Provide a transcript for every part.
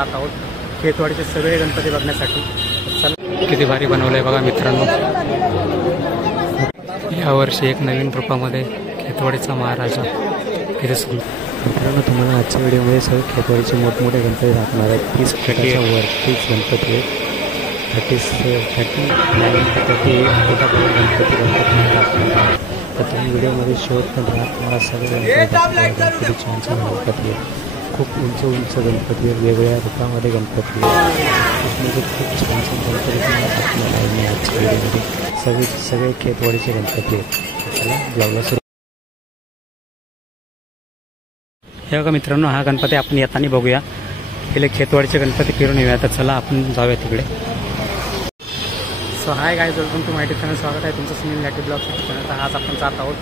जात आहोत खेतवाडीचे सगळे गणपती बघण्यासाठी। चला किती भारी बनवलंय बघा मित्रांनो। यावर्षी एक नवीन रूपामध्ये खेतवाडीचा महाराजा किती सुंदर। मित्रांनो तुम्हाला आजच्या व्हिडिओमध्ये सगळे खेतवाडीचे मोठमोठे गणपती दाखवणार आहेत। 30 फुटाच्या वरतीच गणपती आहेत। 39 गणपती दाखवणार। तर तुम्ही व्हिडिओमध्ये शेवट पण राहा, तुम्हाला सगळे गणपती छान छान गणपती आहेत। खूप उंच उंच गणपती आहेत, वेगवेगळ्या रूपामध्ये गणपती आहेत। म्हणजे खूप छान छान गणपती तुम्हाला दाखवणार आहे मी आजच्या व्हिडिओमध्ये। सगळे खेतवाडीचे गणपती आहेत। चला ब्लॉगला सुरू। हे बघा मित्रांनो, हा गणपती आपण येताना बघूया। पहिले खेतवाडीचे गणपती फिरून येऊया। तर चला आपण जाऊया तिकडे। So hi guys, welcome to my YouTube channel. स्वागत आहे तुमचं सुनील लाटे ब्लॉग चॅनल। तर आज आपण जात आहोत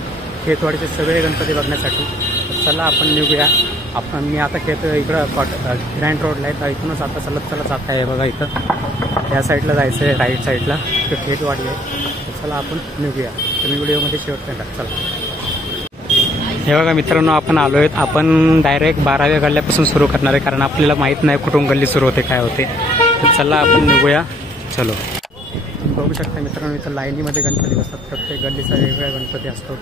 खेतवाडीचे सगळे गणपती बघण्यासाठी। तर चला आपण निघूया। मी आता इकडं ग्रँड रोडला आहे, तर इथूनच आता चलत जात आहे। बघा इथं या साईडला जायचं आहे, राईट साईडला तर खेतवाडी आहे। तर चला आपण निघूया। तुम्ही व्हिडिओमध्ये शेवटपर्यंत चला। हे बघा मित्रांनो, आपण आलो आहेत। आपण डायरेक्ट 12व्या गल्ल्यापासून सुरू करणार आहे, कारण आपल्याला माहीत नाही कुठून गल्ली सुरू होते काय होते। तर चला आपण निघूया, चलो। बघू शकता मित्रांनो, इथं लाईनीमध्ये गणपती बसतात। प्रत्येक गल्लीचा वेगवेगळा गणपती असतो।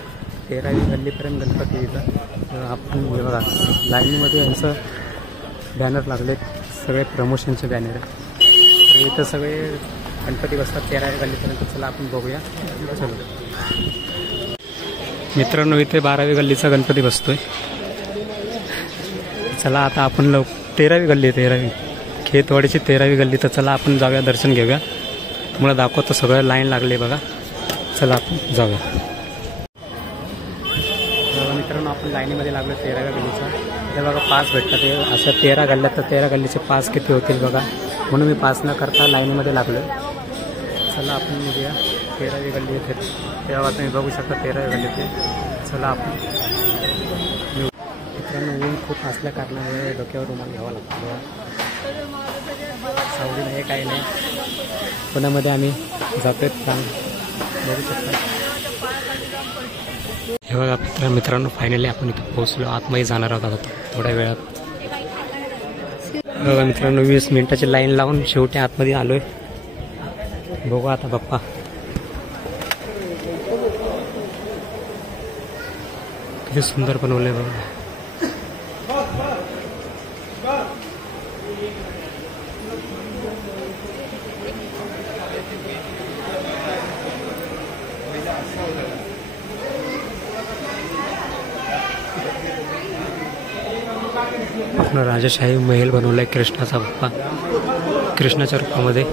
13वी गल्लीपर्यंत गणपती इथं आपण बघा लाईनीमध्ये यांचं बॅनर लागलेत, सगळे प्रमोशनचे बॅनर आहेत। तर इथं सगळे गणपती बसतात 13व्या गल्लीपर्यंत। चला आपण बघूया, चलो। मित्रांनो इथे 12वी गल्लीचा गणपती बसतोय। चला आता आपण 13वी गल्ली आहे, 13वी खेतवाडीची 13वी गल्ली। तर चला आपण जाऊया, दर्शन घेऊया। तुम्हाला दाखवतो सगळं लाईन लागले बघा। चला आपण जाऊया। मित्रांनो आपण लाईनीमध्ये लागलो 13व्या गल्लीचा। हे बघा पास भेटतात, ते अशा 13 गल्ल्यात। तर 13 गल्लीचे पास किती होतील बघा, म्हणून मी पास न करता लाईनीमध्ये लागलो। चला आपण निघूया। 13वी गल्ली येते, तेव्हा तुम्ही बघू शकता 13व्या गल्लीत। चला आपण मित्रांनो, ऊन खूप असल्या कारणामुळे डोक्यावर रुमाल घ्यावा लागतो। सावली नाही काही नाही, पुण्यामध्ये आम्ही जातोय काम बघू शकता। हे बघा मित्रांनो, फायनली आपण इथं पोहोचलो। आतमध्ये जाणार आहोत आता थोड्या वेळात। बघा मित्रांनो, 20 मिनिटाची लाईन लावून शेवटी आतमध्ये आलोय। बघू आता बाप्पा। किती सुंदर बनवलंय बघा। राजशाही महल बनवलाय कृष्णाचा बाप्पा, कृष्णाच्या रूपामध्ये।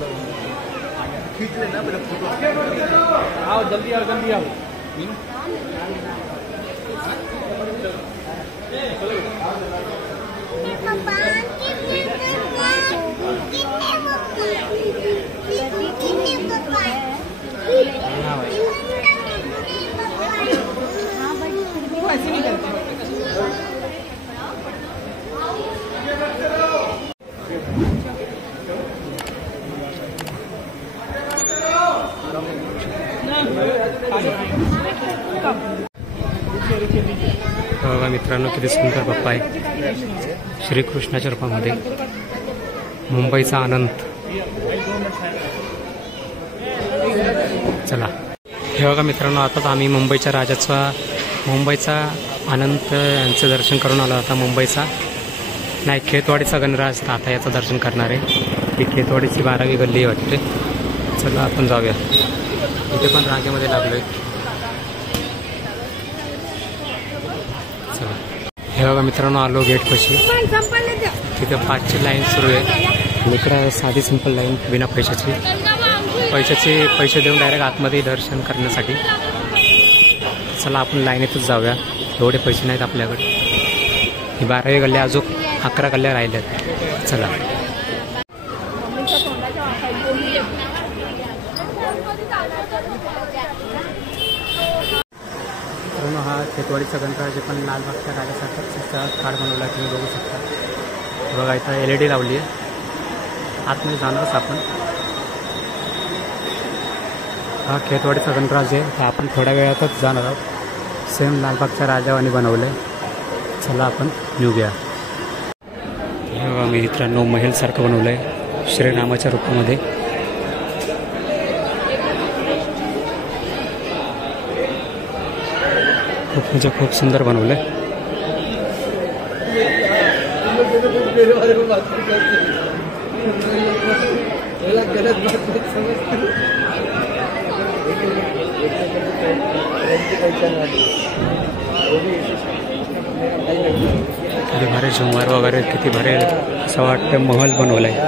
बघा मित्रांनो, किती सुंदर बाप्पा आहे श्रीकृष्णाच्या रूपामध्ये। मुंबईचा आनंद। चला हे बघा मित्रांनो, आताच आम्ही मुंबईचा आनंद यांचं दर्शन करून आलो। आता मुंबईचा नाही, खेतवाडीचा गणराज आता याचं दर्शन करणार आहे। ही खेतवाडीची 12वी गल्ली वाटते। चला आपण जाऊया। इथे पण रांगेमध्ये लागलोय। चला हे बघा मित्रांनो, आलो गेटपाशी। तिथे 5ची लाईन सुरू आहे। इकडे साधी सिंपल लाईन बिना पैसे देऊन डायरेक्ट आतमध्ये दर्शन करण्यासाठी। चला आपण लाईनीतच जाऊया, एवढे पैसे नाहीत आपल्याकडे। ही 12वी गल्ल्या, अजून 11 गल्ल्या राहिल्यात। चला मित्रांनो, हा खेतवाडीचा गणपती पण लालबागच्या राजासारखा कार्ड बनवला, तुम्ही बघू शकता। बघा इथं LED लावली आहे। आतमध्ये जाणारच आपण। हा खेतवाडीचा गणराज आहे, तर आपण थोड्या वेळातच जाणार आहोत। सेम लालबागच्या राजावानी बनवलं आहे। चला आपण निघूया। हे बघा मित्रांनो, महलसारखं बनवलं आहे श्रीरामाच्या रूपामध्ये. खूप म्हणजे खूप सुंदर बनवलं आहे. किती भारी झुंबर वगैरे, किती भारी असं वाटतं महल बनवलं आहे.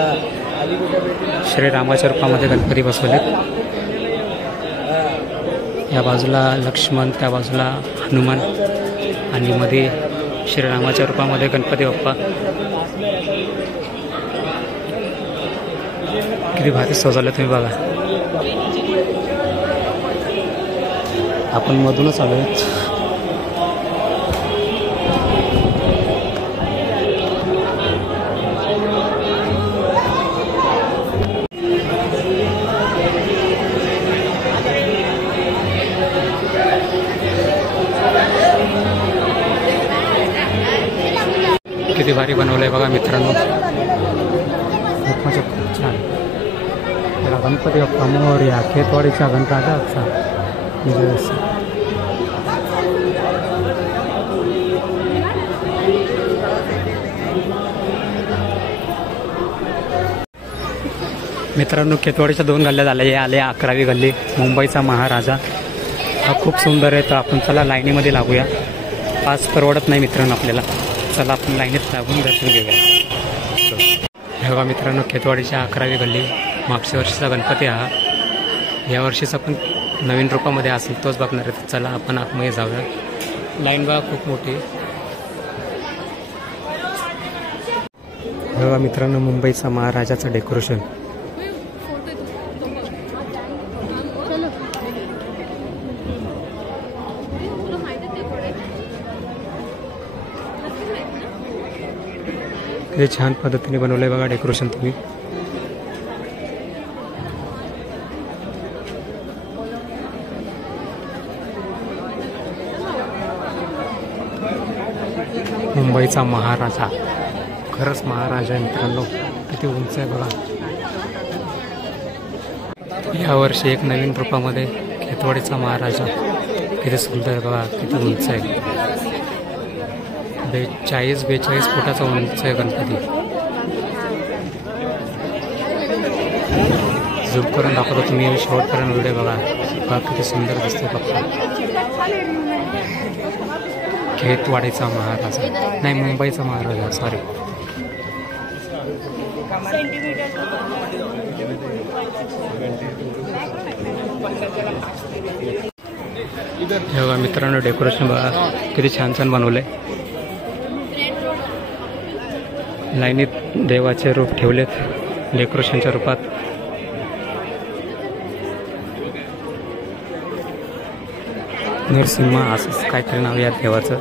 श्रीरामाच्या रूपामध्ये गणपती बसवले. या बाजूला लक्ष्मण, त्या बाजूला हनुमान आणि मध्ये श्रीरामाच्या रूपामध्ये गणपती बाप्पा. किती भारी सजवलं तुम्ही बघा. आपण मधूनच आलो आहेत. किती भारी बनवलंय बघा मित्रांनो. खूप म्हणजे खूप छान. त्याला गणपती बाप्पा मोरया, खेतवाडीचा गणराजाचा विजय. मित्रांनो, खेतवाडीच्या 2 गल्ल्या झाल्या. हे आले 11वी गल्ली, मुंबईचा महाराजा. हा खूप सुंदर आहे. तर आपण चला लाईनीमध्ये लागूया. पास परवडत नाही मित्रांनो आपल्याला. चला आपण लाईनीत लागून दर्शन घेऊया. हे बघा मित्रांनो, खेतवाडीच्या 11वी गल्ली. मागच्या वर्षीचा गणपती हा, या वर्षीचा पण नवीन रूपामध्ये असेल तोच बघणार आहे. चला आपण आतमध्ये जाऊया. लाईन बघा खूप मोठी. हे बघा मित्रांनो, मुंबईचा महाराजाचं डेकोरेशन. किती छान पद्धतीने बनवलंय बघा डेकोरेशन तुम्ही. मुंबईचा महाराजा, खरंच महाराजा आहे मित्रांनो. किती उंच आहे बघा. यावर्षी एक नवीन रूपामध्ये खेतवाडीचा महाराजा. किती सुंदर आहे बघा, किती उंच आहे. 42 फुटाचा उंच आहे गणपती. झूम करून दाखवतो तुम्ही शेवटपर्यंत व्हिडिओ बघा. किती सुंदर दिसते बाप्पा. खेतवाडीचा महाराजा, नाही मुंबईचा महाराजा, सॉरी. हे बघा मित्रांनो, डेकोरेशन बघा किती छान छान बनवलंय. लाईनीत देवाचे रूप ठेवलेत डेकोरेशनच्या रूपात. नरसिंह असंच काहीतरी नाव या देवाचं.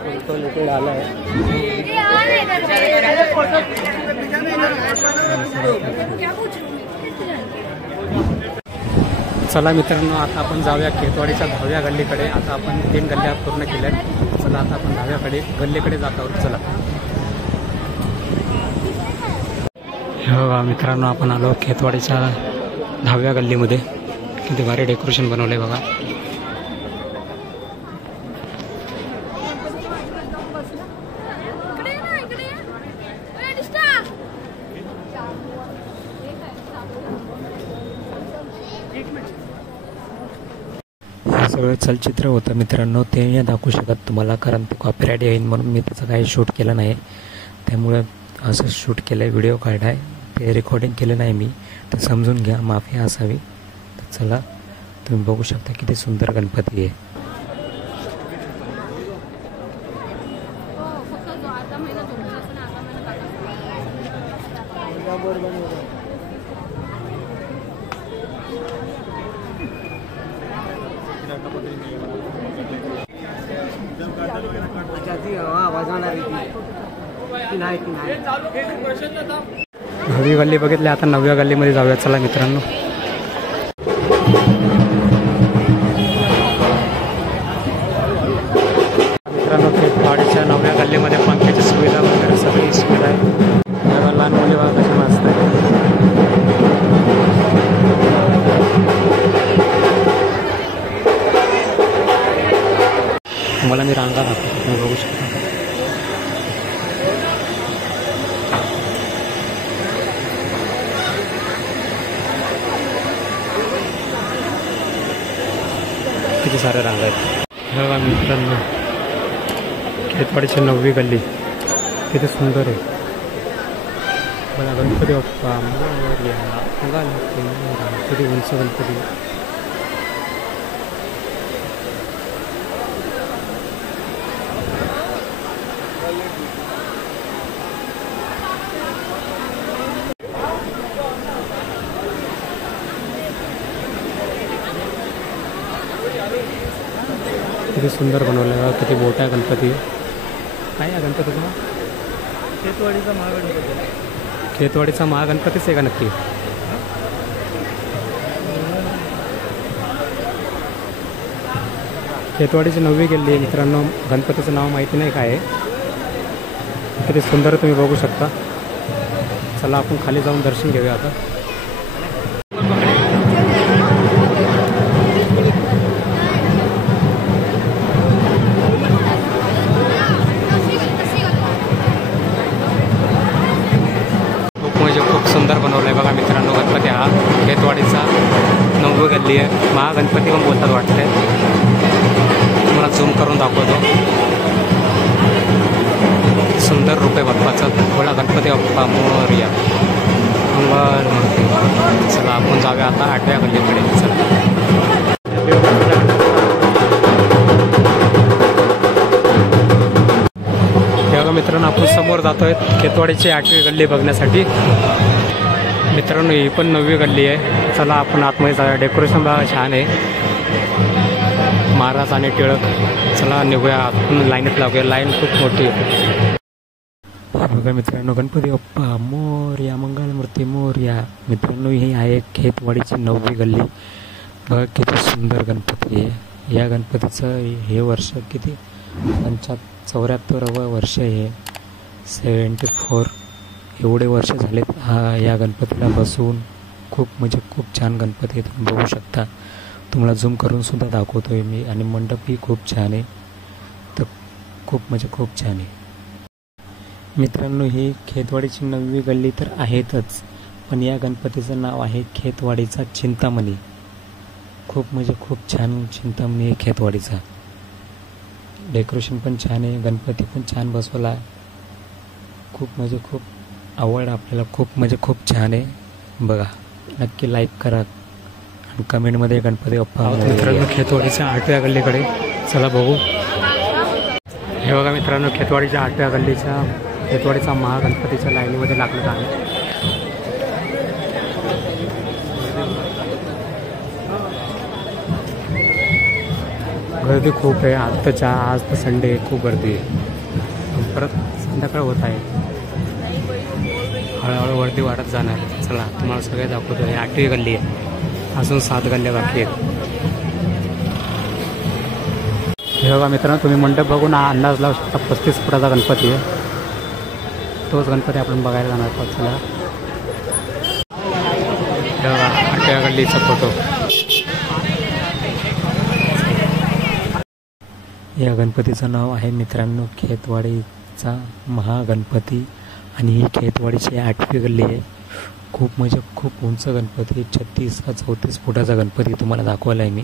चला मित्रांनो, आता आपण जाऊया खेतवाडीच्या 10व्या गल्लीकडे. आता आपण 3 गल्ल्या पूर्ण केल्यात. चला आता आपण 10व्या गल्लीकडे जात आहोत. चला. हो मित्रांनो, आपण आलो खेतवाडीच्या 10व्या गल्लीमध्ये. किती भारी डेकोरेशन बनवलंय बघा. सगळं चलचित्र होतं मित्रांनो. ते नाही दाखवू शकत तुम्हाला, कारण ते कॉपीराईट येईल म्हणून मी त्याचं काही शूट केलं नाही. त्यामुळे असं शूट केलं आहे, व्हिडिओ काढला आहे. ते रेकॉर्डिंग केलं नाही मी, तर समजून घ्या, माफी असावी. तर चला, तुम्ही बघू शकता किती सुंदर गणपती आहे. दहावी गल्ली बघितली, आता 9व्या गल्लीमध्ये जाऊया. चला मित्रांनो. खेतवाडीच्या 9व्या गल्लीमध्ये पंख्याची सुविधा वगैरे सगळी सुविधा आहे. लहान रांगा दाखवतो तुम्ही बघू शकता. किती साऱ्या रांगा आहेत. बघा मित्रांनो, खेतवाडीची 9वी गल्ली किती सुंदर आहे. बघा गणपती बाप्पा मोरया, किती उंच गणपती. किती सुंदर बनवलं. किती मोठा गणपती काय आहे गणपतीचा. खेतवाडीचा महागणपती. खेतवाडीचा महागणपतीच आहे का नक्की. खेतवाडीची 9वी गल्ली आहे मित्रांनो. गणपतीचं नाव माहिती नाही काय आहे. किती सुंदर तुम्ही बघू शकता. चला आपण खाली जाऊन दर्शन घेऊया आता. खूप सुंदर बनवलं आहे बघा मित्रांनो गणपती हा. खेतवाडीचा 9वी गल्ली आहे. महागणपती पण बोलतात वाटते. तुम्हाला झूम करून दाखवतो. सुंदर रूप आहे बाप्पाचं. बोला गणपती बाप्पा मोरया मंगल मूर्ती. चला आपण जाऊया आता 8व्या गल्लीकडे. चला मित्रांनो आपण समोर जातोय खेतवाडीची 8वी गल्ली बघण्यासाठी. मित्रांनो ही पण 9वी गल्ली आहे. चला आपण आतमध्ये जाऊया. डेकोरेशन बघा छान आहे. महाराज आणि टिळक. चला निघूया आपण लाईनीत लागूया. लाईन खूप मोठी आहे. बघा मित्रांनो गणपती बाप्पा मोरया मंगलमूर्ती मोरया. मित्रांनो ही आहे खेतवाडीची 9वी गल्ली. बघा किती सुंदर गणपती आहे. या गणपतीचं हे वर्ष किती 74वं वर्ष आहे. 74 एवढे वर्ष झालेत या गणपतीला बसवून. खूप म्हणजे खूप छान गणपती आहे. तुम्ही बघू शकता. तुम्हाला झूम करून सुद्धा दाखवतोय मी. आणि मंडपही खूप छान आहे. तर खूप म्हणजे खूप छान आहे. मित्रांनो ही खेतवाडीची 9वी गल्ली तर आहेतच, पण या गणपतीचं नाव आहे खेतवाडीचा चिंतामणी. खूप म्हणजे खूप छान चिंतामणी आहे खेतवाडीचा. डेकोरेशन पण छान आहे. गणपती पण छान बसवला आहे. खूप म्हणजे खूप आवड आपल्याला. खूप म्हणजे खूप छान आहे. बघा नक्की लाईक करा आणि कमेंटमध्ये गणपती बाप्पा. मित्रांनो खेतवाडीच्या 8व्या गल्लीकडे चला बघू. हे बघा मित्रांनो खेतवाडीच्या 8व्या गल्लीच्या खेतवाडीचा महागणपतीच्या लाईनीमध्ये लागलेला आहे. गर्दी खूप आहे. आत्ताच्या आज तर संडे खूप गर्दी आहे. परत संध्याकाळ होत आहे. हळूहळू गर्दी वाढत जाणार. चला तुम्हाला सगळे दाखवतो. हे 8वी गल्ली आहे. अजून 7 गल्ल्या बाकी आहेत. हे बघा मित्रांनो तुम्ही मंडप बघून अंदाज लावू शकता. 35 फुटाचा गणपती आहे. तोच गणपती आपण बघायला जाणार आहोत. चला हे बघा 8व्या गल्लीचा फोटो. या गणपतीचं नाव आहे मित्रांनो खेतवाडीचा महागणपती. आणि ही खेतवाडीची 8वी गल्ली आहे. खूप म्हणजे खूप उंच गणपती. 36 का 34 फुटाचा गणपती तुम्हाला दाखवला आहे मी.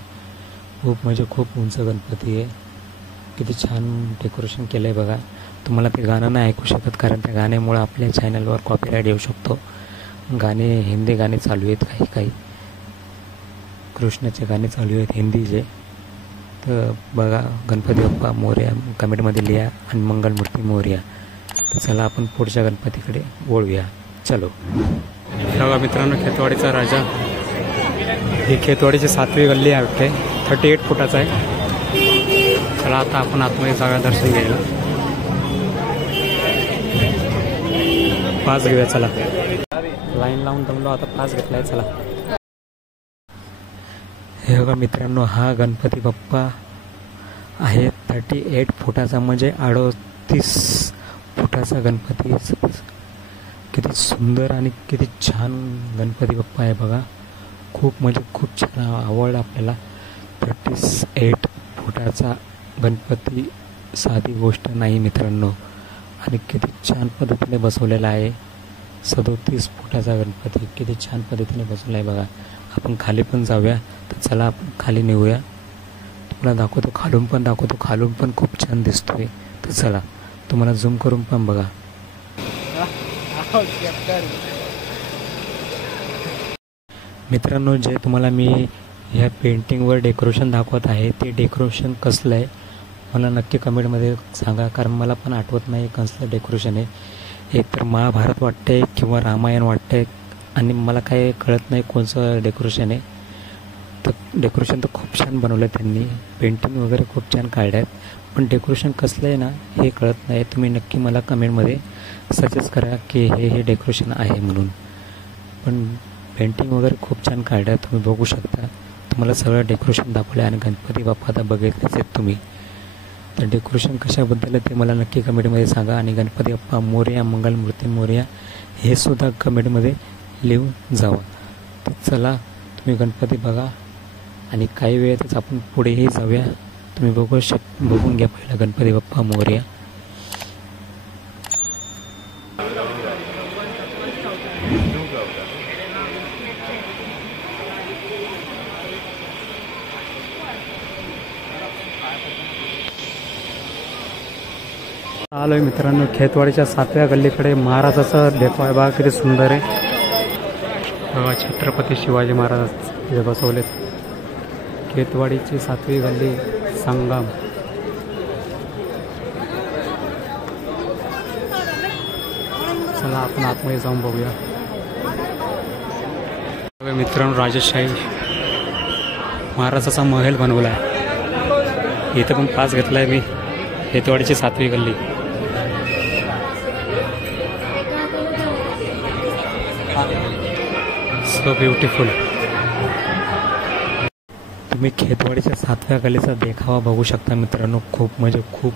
खूप म्हणजे खूप उंच गणपती आहे. किती छान डेकोरेशन केलं आहे बघा. तुम्हाला ते गाणं नाही ऐकू शकत कारण त्या गाण्यामुळं आपल्या चॅनलवर कॉपीराईट येऊ शकतो. गाणे हिंदी गाणे चालू आहेत. काही काही कृष्णाचे गाणे चालू आहेत हिंदीचे. तर बघा गणपती बाप्पा मोरया कमेंटमध्ये लिहा आणि मंगलमूर्ती मोरया. तर चला आपण पुढच्या गणपतीकडे वळूया. चलो. बघा मित्रांनो खेतवाडीचा राजा. ही खेतवाडीची 7वी गल्ली आहे वाटते. 38 फुटाचा आहे. चला आता आपण आतमध्ये जागा दर्शन घ्यायला. पास घेऊया. चला लाईन लावून दमलो आता. पास घेतलाय. चला हे बघा मित्रांनो हा गणपती बाप्पा आहे 38 फुटाचा म्हणजे 38 फुटाचा गणपती. किती सुंदर आणि किती छान गणपती बाप्पा आहे बघा. खूप म्हणजे खूप छान आवड आपल्याला. 38 फुटाचा गणपती साधी गोष्ट नाही मित्रांनो. आणि किती छान पद्धतीने बसवलेला आहे. 37 फुटाचा गणपती किती छान पद्धतीने बसवला आहे बघा. आपण खाली पण जाऊया. तर चला आपण खाली निघूया. तुम्हाला दाखवतो, खालून पण दाखवतो. खालून पण खूप छान दिसतोय. तर चला तुम्हाला झूम करून पण बघा. मित्रांनो, जे तुम्हाला मी ह्या पेंटिंगवर डेकोरेशन दाखवत आहे ते डेकोरेशन कसलं आहे मला नक्की कमेंटमध्ये सांगा. कारण मला पण आठवत नाही कसलं डेकोरेशन आहे. एक तर महाभारत वाटते किंवा रामायण वाटते आणि मला काही कळत नाही कोणचं डेकोरेशन आहे. तर डेकोरेशन तर खूप छान बनवलं आहे त्यांनी. पेंटिंग वगैरे खूप छान काढले आहेत. पण डेकोरेशन कसलं आहे ना हे कळत नाही. तुम्ही नक्की मला कमेंटमध्ये सजेस्ट करा की हे डेकोरेशन आहे म्हणून. पण पेंटिंग वगैरे खूप छान काढलं आहे. तुम्ही बघू शकता. तुम्हाला सगळं डेकोरेशन दाखवलं आहे आणि गणपती बाप्पा आता बघितलेच आहेत तुम्ही. तर डेकोरेशन कशाबद्दल आहे ते मला नक्की कमेंटमध्ये सांगा. आणि गणपती बाप्पा मोरया, मंगलमूर्ती मोरया हे सुद्धा कमेंटमध्ये लिहून जावा. तर चला तुम्ही गणपती बघा आणि काही वेळेतच आपण पुढेही जाऊया. तुम्ही बघून घ्या पहिला गणपती बाप्पा मोरया. आलोय मित्रांनो खेतवाडीच्या 7व्या गल्लीकडे. महाराजाचं देखावा आहे बघा किती सुंदर आहे बघा. छत्रपती शिवाजी महाराज इथे बसवलेत. खेतवाडीची 7वी गल्ली संगम. चला आपण आतमध्ये जाऊन बघूया. मित्रांनो, राजशाही महाराजाचा महल बनवला आहे. इथं पण पास घेतलाय मी. खेतवाडीची 7वी गल्ली. So beautiful. तुम्ही खेतवाडीच्या 7व्या गल्लीचा देखावा बघू शकता मित्रांनो. खूप म्हणजे खूप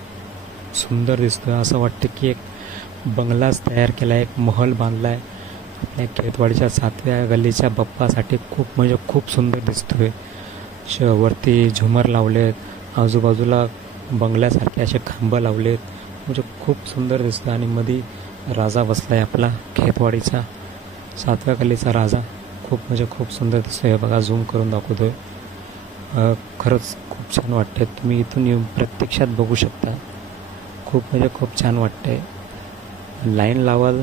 सुंदर दिसतोय. असं वाटतं की एक बंगलाच तयार केला आहे, एक महल बांधला आहे आपल्या खेतवाडीच्या 7व्या गल्लीच्या बाप्पासाठी. खूप म्हणजे खूप सुंदर दिसतोय. वरती झुमर लावलेत, आजूबाजूला बंगल्यासारखे असे खांब लावलेत. म्हणजे खूप सुंदर दिसतं. आणि मध्ये राजा बसलाय आपला खेतवाडीचा 7व्या गल्लीचा राजा. खूप म्हणजे खूप सुंदर दिसतोय. हे बघा झूम करून दाखवतोय. खरंच खूप छान वाटतंय. तुम्ही इथून येऊन प्रत्यक्षात बघू शकता. खूप म्हणजे खूप छान वाटतंय. लाईन लावाल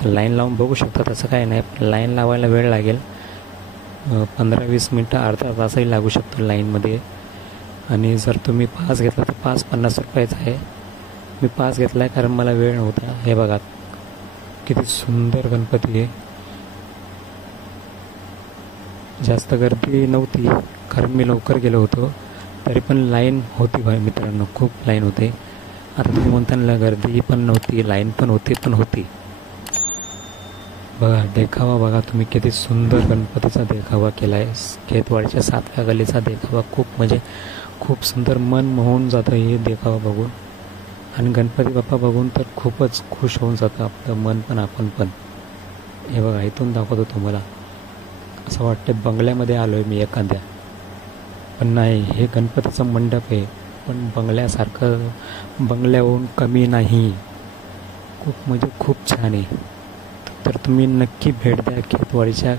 तर लाईन लावून बघू शकता, तसं काय नाही. लाईन लावायला वेळ लागेल. 15-20 मिनटं, अर्धा तासही लागू शकतो लाईनमध्ये. आणि जर तुम्ही पास घेतला तर पास 50 रुपयाचा आहे. मी पास घेतला आहे कारण मला वेळ नव्हता. हे बघा किती सुंदर गणपती आहे. जास्त गर्दी नव्हती कारण मी लवकर गेलो होतो. तरी पण लाईन होती भाई मित्रांनो, खूप लाईन होते. आता तुम्ही म्हणताना गर्दी पण नव्हती, लाईन पण होती. बघा देखावा बघा तुम्ही किती सुंदर गणपतीचा देखावा केला आहे. खेतवाडीच्या 7व्या गल्लीचा देखावा खूप म्हणजे खूप सुंदर. मन मोहून जातं हे देखावा बघून. आणि गणपती बाप्पा बघून तर खूपच खुश होऊन जातं आपलं मन पण आपण पण. हे बघा इथून दाखवतो तुम्हाला. असं वाटतं बंगल्यामध्ये आलो आहे मी एखाद्या. पण नाही, हे गणपतीचं मंडप आहे. पण बंगल्यासारखं, बंगल्याहून कमी नाही. खूप म्हणजे खूप छान आहे. तर तुम्ही नक्की भेट द्या खेतवाडीच्या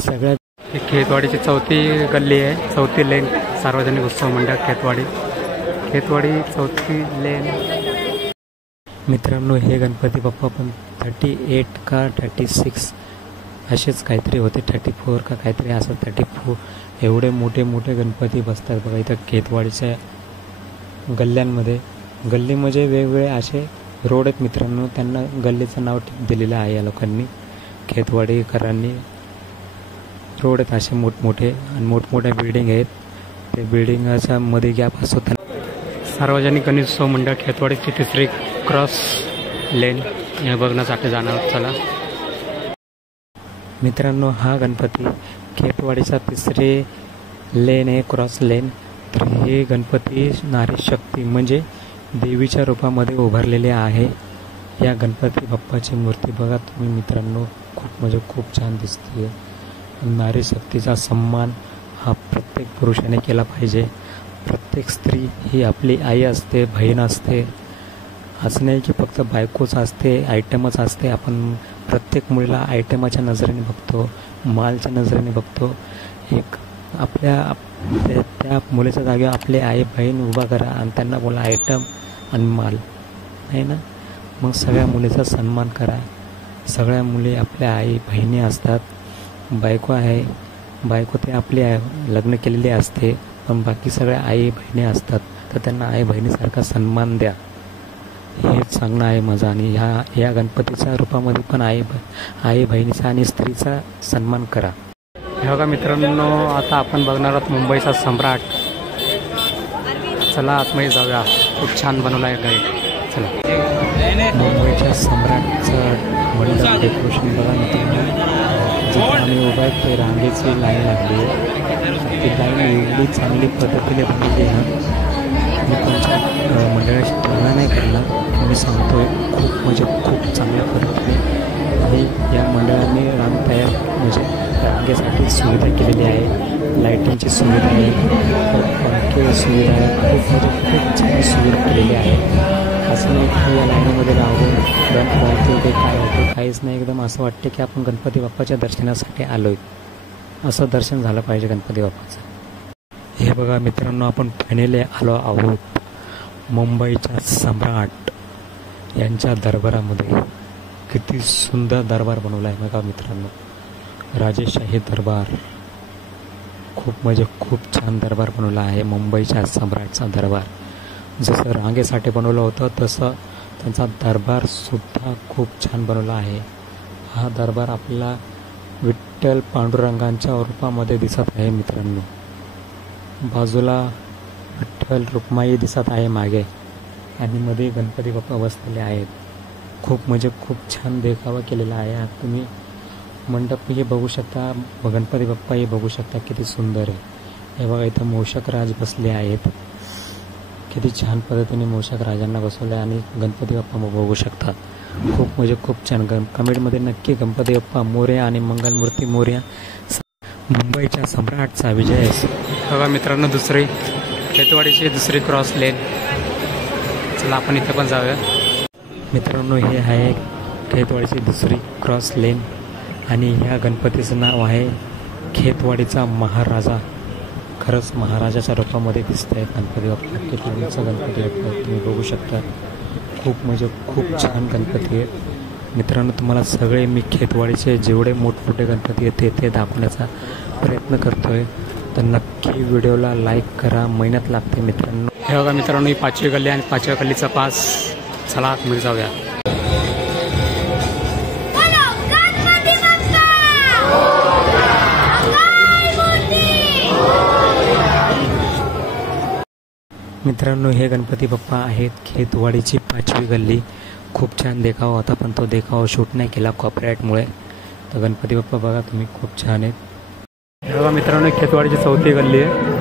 सगळ्या. खेतवाडीची 4थी गल्ली आहे, 4थी लेन. सार्वजनिक उत्सव मंडळ खेतवाडी 4थी लेन. मित्रांनो, हे गणपती बाप्पा पण 38 का 36 असेच काहीतरी होते. 34 का काहीतरी असं. 34 एवढे मोठे मोठे गणपती बसतात बघा इथं खेतवाडीच्या गल्ल्यांमध्ये. गल्ली म्हणजे वेगवेगळे असे रोड आहेत मित्रांनो. त्यांना गल्लीचं नाव दिलेलं आहे या लोकांनी, खेतवाडीकरांनी. रोड आहेत असे मोठमोठे आणि मोठमोठ्या बिल्डिंग आहेत. ते बिल्डिंगाच्या मध्ये गॅप असतो. सार्वजनिक गणेशोत्सव मंडळ खेतवाडीची 3री क्रॉस लेन हे बघण्यासाठी जाणार. चला मित्रांनो, हा गणपती खेतवाडीचा 3री लेन आहे, क्रॉस लेन. तर हे गणपती नारी शक्ती म्हणजे देवीच्या रूपामध्ये उभारलेले आहे. या गणपती बाप्पाची मूर्ती बघा तुम्ही मित्रांनो. खूप म्हणजे खूप छान दिसते. नारी शक्तीचा सन्मान हा प्रत्येक पुरुषाने केला पाहिजे. प्रत्येक स्त्री ही आपली आई असते, बहीण असते. असं नाही की फक्त बायकोच असते, आयटमच असते. आपण प्रत्येक मुलीला आयटमाच्या नजरेने बघतो, मालच्या नजरेने बघतो. एक त्या मुलीच्या जागेवर आपले आई बहीण उभा करा आणि त्यांना बोला आयटम आणि माल, नाही ना. मग सगळ्या मुलीचा सन्मान करा. सगळ्या मुली आपल्या आई बहिणी असतात. बायको आहे, बायको ते आपली लग्न केलेली असते, पण बाकी सगळ्या आई बहिणी असतात. तर त्यांना आई बहिणीसारखा सन्मान द्या, हेच सांगणं आहे माझं. आणि ह्या गणपतीच्या रूपामध्ये पण आई बहिणीचा आणि स्त्रीचा सन्मान करा. हे बघा मित्रांनो, आता आपण बघणार आहोत मुंबईचा सम्राट. चला आतमध्ये जाऊया. खूप छान बनवला आहे गाईड. चला. मुंबईच्या सम्राटचं मंडप डेकोरेशन बघा मित्रांनो. जिथं आम्ही उभा आहे ते रांगेची लाईन लागली आहे. ती लाईन एवढी चांगली पद्धतीने बनवली आहे. मी तुमच्या मंडळाची तुलना नाही करणार, मी सांगतो आहे खूप म्हणजे खूप चांगल्या पद्धतीने. आणि या मंडळाने रांग तयार म्हणजे रांगेसाठी सुविधा केलेली आहे. लाईटिंगची सुविधा आहे, पंखे सुविधा आहे. खूप म्हणजे खूप चांगली सुविधा केलेली आहे. असं नाही की या लाईनीमध्ये राहून दम पाहतो ते काय होतं, काहीच नाही. एकदम असं वाटते की आपण गणपती बाप्पाच्या दर्शनासाठी आलो आहे, असं दर्शन झालं पाहिजे गणपती बाप्पाचं. हे बघा मित्रांनो, आपण फायनली आलो आहोत मुंबईच्या सम्राट यांच्या दरबारामध्ये. किती सुंदर दरबार बनवला आहे बघा मित्रांनो. राजेशाही दरबार, खूप म्हणजे खूप छान दरबार बनवला आहे मुंबईच्या सम्राटचा दरबार. जसं रांगेसाठी बनवलं होतं तसं त्यांचा दरबारसुद्धा खूप छान बनवला आहे. हा दरबार आपल्याला विठ्ठल पांडुरंगांच्या रूपामध्ये दिसत आहे मित्रांनो. बाजूला विठ्ठल रुक्माई दिसत आहे मागे, आणि मध्ये गणपती बाप्पा बसलेले आहेत. खूप म्हणजे खूप छान देखावा केलेला आहे. तुम्ही मंडपही बघू शकता, गणपती बाप्पाही बघू शकता, किती सुंदर आहे. हे बघा इथं मूषक राज बसले आहेत. किती छान पद्धतीने मूषक राजांना बसवलं आहे आणि गणपती बाप्पा बघू शकता. खूप म्हणजे खूप छान. कमेंटमध्ये नक्की गणपती बाप्पा मोरया आणि मंगलमूर्ती मोरया. मुंबईच्या सम्राटचा विजय. बघा मित्रांनो, दुसरी खेतवाडीची दुसरी क्रॉस लेन. चला आपण इथे पण जाऊया. मित्रांनो, हे आहे खेतवाडीची दुसरी क्रॉस लेन आणि ह्या गणपतीचं नाव आहे खेतवाडीचा महाराजा. खरंच महाराजाच्या रूपामध्ये दिसत आहे गणपती बाप्पा. खेतवाडीचा गणपती बाप्पा तुम्ही बघू शकता. खूप म्हणजे खूप छान गणपती आहेत मित्रांनो. तुम्हाला सगळे मी खेतवाडीचे जेवढे मोठमोठे गणपती आहेत ते दाखवण्याचा प्रयत्न करतो आहे. तर नक्की व्हिडिओला लाईक करा, मेहनत लागते मित्रांनो. हे बघा मित्रांनो, ही 5वी गल्ली आणि 5व्या गल्लीचा पास. चला आतमध्ये जाऊया. मित्रांनो, हे गणपती बाप्पा आहेत खेतवाडीची 5वी गल्ली. खूप छान देखावा होता, पण तो देखावा शूट नाही केला कॉपीराईटमुळे. तर गणपती बाप्पा बघा तुम्ही, खूप छान आहेत. हे बघा मित्रांनो, खेतवाडीची 4थी गल्ली आहे.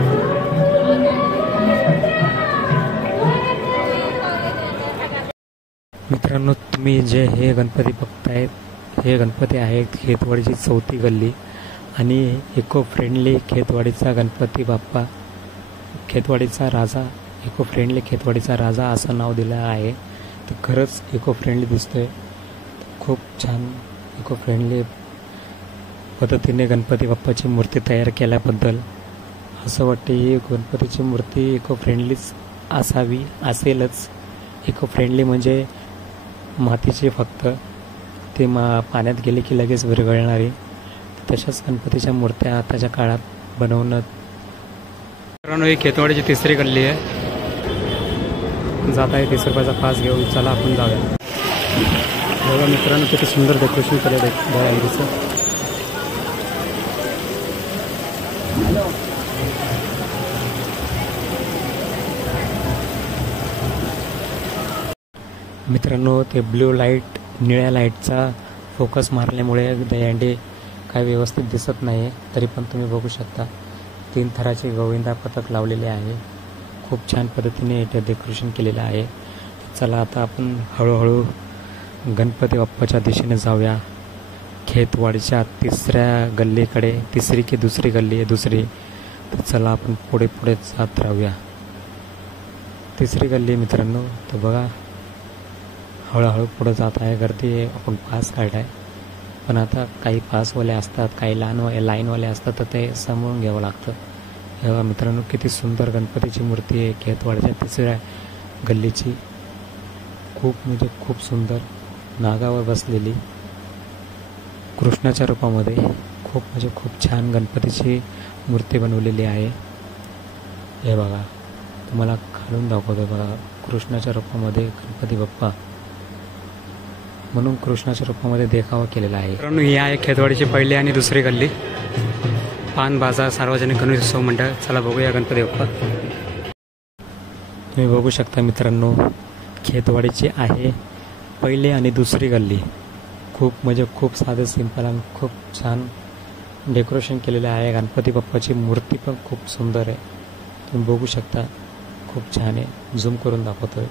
मित्रांनो, तुम्ही जे हे गणपती बघतायत, हे गणपती आहेत खेतवाडीची 4थी गल्ली आणि इको फ्रेंडली खेतवाडीचा गणपती बाप्पा. खेतवाडीचा राजा, इको फ्रेंडली खेतवाडीचा राजा असं नाव दिलं आहे. तर खरंच इको फ्रेंडली दिसतोय. खूप छान इको फ्रेंडली पद्धतीने गणपती बाप्पाची मूर्ती तयार केल्याबद्दल असं वाटते ही गणपतीची मूर्ती इको फ्रेंडलीच असावी, असेलच. इको फ्रेंडली म्हणजे मातीची फक्त, ते पाण्यात गेले की लगेच विरघळणारी. तशाच गणपतीच्या मूर्त्या आताच्या काळात बनवणं. मित्रांनो, ही खेतवाडीची 3री गल्ली आहे. जात आहे 30 रुपयाचा पास घेऊन. चला आपण जाऊया. बघा मित्रांनो, किती सुंदर डेकोरेशन केलेलं आहे दहीहंडीचं. मित्रांनो, ते ब्ल्यू लाईट, निळ्या लाईटचा फोकस मारल्यामुळे दहीहंडी काय व्यवस्थित दिसत नाही. तरी पण तुम्ही बघू शकता 3 थराचे गोविंदा पथक लावलेले आहे. खूप छान पद्धतीने इथे डेकोरेशन केलेलं आहे. चला आता आपण हळूहळू गणपती बाप्पाच्या दिशेने जाऊया. खेतवाडीच्या 3ऱ्या गल्लीकडे. 3री की 2री गल्ली आहे, 2री. तर चला आपण पुढे पुढे जात राहूया. तिसरी गल्ली आहे मित्रांनो. तर बघा हळूहळू पुढं जात आहे. गर्दी आहे. आपण पास काढलाय, पण आता काही पासवाले असतात, काही लाईनवाले असतात, तर ते सांभाळून घ्यावं लागतं. हे बघा मित्रांनो किती सुंदर गणपतीची मूर्ती आहे खेतवाडीच्या तिसऱ्या गल्लीची. खूप म्हणजे खूप सुंदर नागावर बसलेली कृष्णाच्या रूपामध्ये खूप म्हणजे खूप छान गणपतीची मूर्ती बनवलेली आहे. हे बघा तुम्हाला खालून दाखवतो. बघा कृष्णाच्या रूपामध्ये गणपती बाप्पा म्हणून कृष्णाच्या रूपामध्ये देखावा केलेला आहे. मित्रांनो ही आहे खेतवाडीची पहिली आणि दुसरी गल्ली. पान बाजार सार्वजनिक गणेशोत्सव मंडळ. चला बघूया गणपती बाप्पा. तुम्ही बघू शकता मित्रांनो खेतवाडीची आहे पहिली आणि दुसरी गल्ली. खूप म्हणजे खूप साधं सिंपल आणि खूप छान डेकोरेशन केलेलं आहे. गणपती बाप्पाची मूर्ती पण खूप सुंदर आहे. तुम्ही बघू शकता खूप छान आहे. झूम करून दाखवतोय.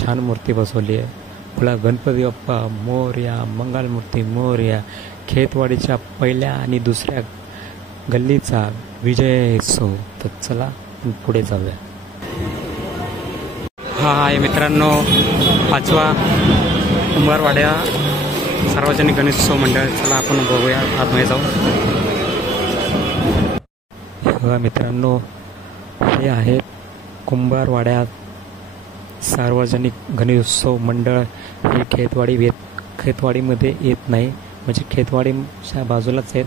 छान मूर्ती बसवली आहे. आपला गणपती बाप्पा मोरया, मंगलमूर्ती मोरया. खेतवाडीच्या पहिल्या आणि दुसऱ्या गल्लीचा विजयोत्सव. तर चला पुढे जाऊया. हा आहे मित्रांनो 5वा कुंभारवाड्या सार्वजनिक गणेशोत्सव मंडळ. चला आपण बघूया आतमध्ये जाऊ. बघा मित्रांनो हे आहे कुंभारवाड्यात सार्वजनिक गणेशोत्सव मंडळ. हे खेतवाडीमध्ये येत नाही, म्हणजे खेतवाडीच्या बाजूलाच आहेत,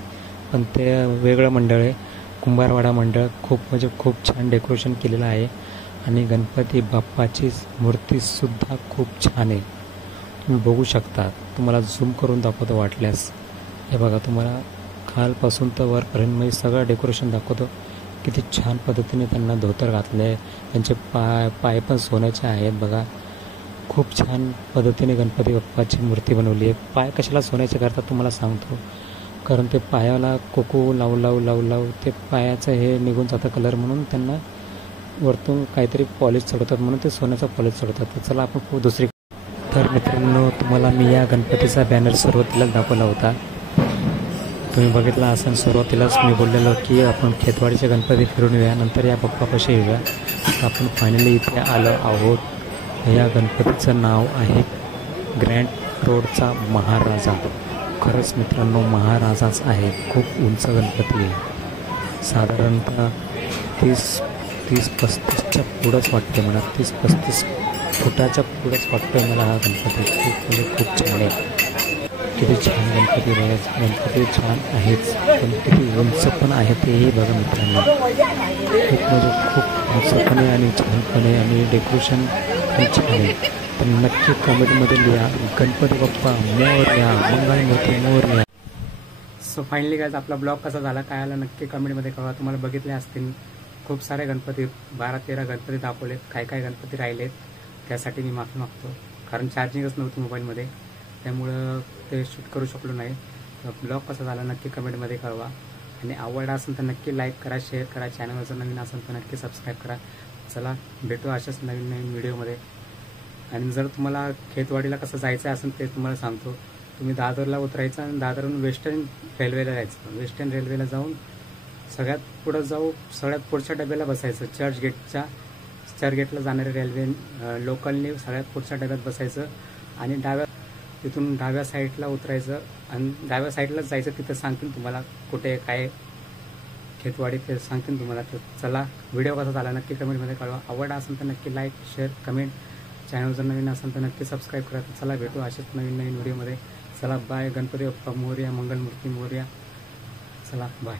पण ते वेगळं मंडळ आहे. कुंभारवाडा मंडळ. खूप म्हणजे खूप छान डेकोरेशन केलेलं आहे आणि गणपती बाप्पाची मूर्तीसुद्धा खूप छान आहे. तुम्ही बघू शकता. तुम्हाला झूम करून दाखवतो वाटल्यास. हे बघा तुम्हाला खालपासून तर वरपर्यंत मी सगळं डेकोरेशन दाखवतो. किती छान पद्धतीने त्यांना धोतर घातलं आहे. त्यांचे पाय पण सोन्याचे आहेत. बघा खूप छान पद्धतीने गणपती बाप्पाची मूर्ती बनवली आहे. पाय कशाला सोन्याचे करतात तुम्हाला सांगतो. कारण ते पायाला कोको लावू ते पायाचं हे निघून जातं कलर, म्हणून त्यांना वरतून काहीतरी पॉलिश चढवतात, म्हणून ते सोन्याचा पॉलिश चढवतात. तर चला आपण दुसरी. तर मित्रांनो तुम्हाला मी या गणपतीचा बॅनर सुरुवातीलाच दाखवला होता. तुम्ही बघितला असेल. सुरुवातीलाच मी बोललेलो की आपण खेतवाडीचे गणपती फिरून येऊया, नंतर या बाप्पापाशी येऊया. आपण फायनली इथे आलो आहोत. या गणपतीचं नाव आहे ग्रँड रोडचा महाराजा. खरंच मित्रांनो महाराजाच आहे. खूप उंच गणपती आहे. साधारणतः 30-35च्या पुढंच वाटते मला. 30-35 फुटाच्या पुढंच वाटतोय मला हा गणपती. खूप म्हणजे खूप छान आहे. किती छान गणपती छान आहेच, पण किती उंच पण आहे तेही बघा मित्रांनो. खूप म्हणजे खूप उंचपणे आणि छानपणे आणि डेकोरेशन पण छान आहे. तर नक्की कमेंटमध्ये लिहा Ganpati Bappa Morya, Mangalmurti Morya. So finally guys आपला ब्लॉग कसा झाला काय आला नक्की कमेंटमध्ये कळवा. तुम्हाला बघितले असतील खूप सारे गणपती 12-13 गणपती दाखवलेत. काय गणपती राहिलेत त्यासाठी मी माफी मागतो, कारण चार्जिंगच नव्हती मोबाईलमध्ये, त्यामुळं ते शूट करू शकलो नाही. तर ब्लॉग कसा झाला नक्की कमेंटमध्ये कळवा. आणि आवडला असेल तर नक्की लाईक करा, शेअर करा. चॅनलवर जर नवीन असेल तर नक्की सबस्क्राईब करा. चला भेटू अशाच नवीन व्हिडिओमध्ये. आणि जर तुम्हाला खेतवाडीला कसं जायचं असेल ते तुम्हाला सांगतो. तुम्ही दादरला उतरायचं आणि दादरहून वेस्टर्न रेल्वेला जायचं. वेस्टर्न रेल्वेला जाऊन सगळ्यात पुढं सगळ्यात पुढच्या डब्याला बसायचं. चर्चगेटला जाणारे रेल्वे लोकलने सगळ्यात पुढच्या डब्यात बसायचं आणि तिथून डाव्या साईडला उतरायचं आणि डाव्या साईडलाच जायचं. तिथं सांगतील तुम्हाला कुठे काय खेतवाडी ते सांगतील तुम्हाला. तर चला व्हिडिओ कसा झाला नक्की कमेंटमध्ये कळवा. आवडला असेल तर नक्की लाईक शेअर कमेंट. चॅनल जर नवीन असेल तर नक्की सबस्क्राईब करा. तर चला भेटू अशाच नवीन व्हिडिओमध्ये. चला बाय. गणपती बाप्पा मोरया, मंगलमूर्ती मोरया. चला बाय.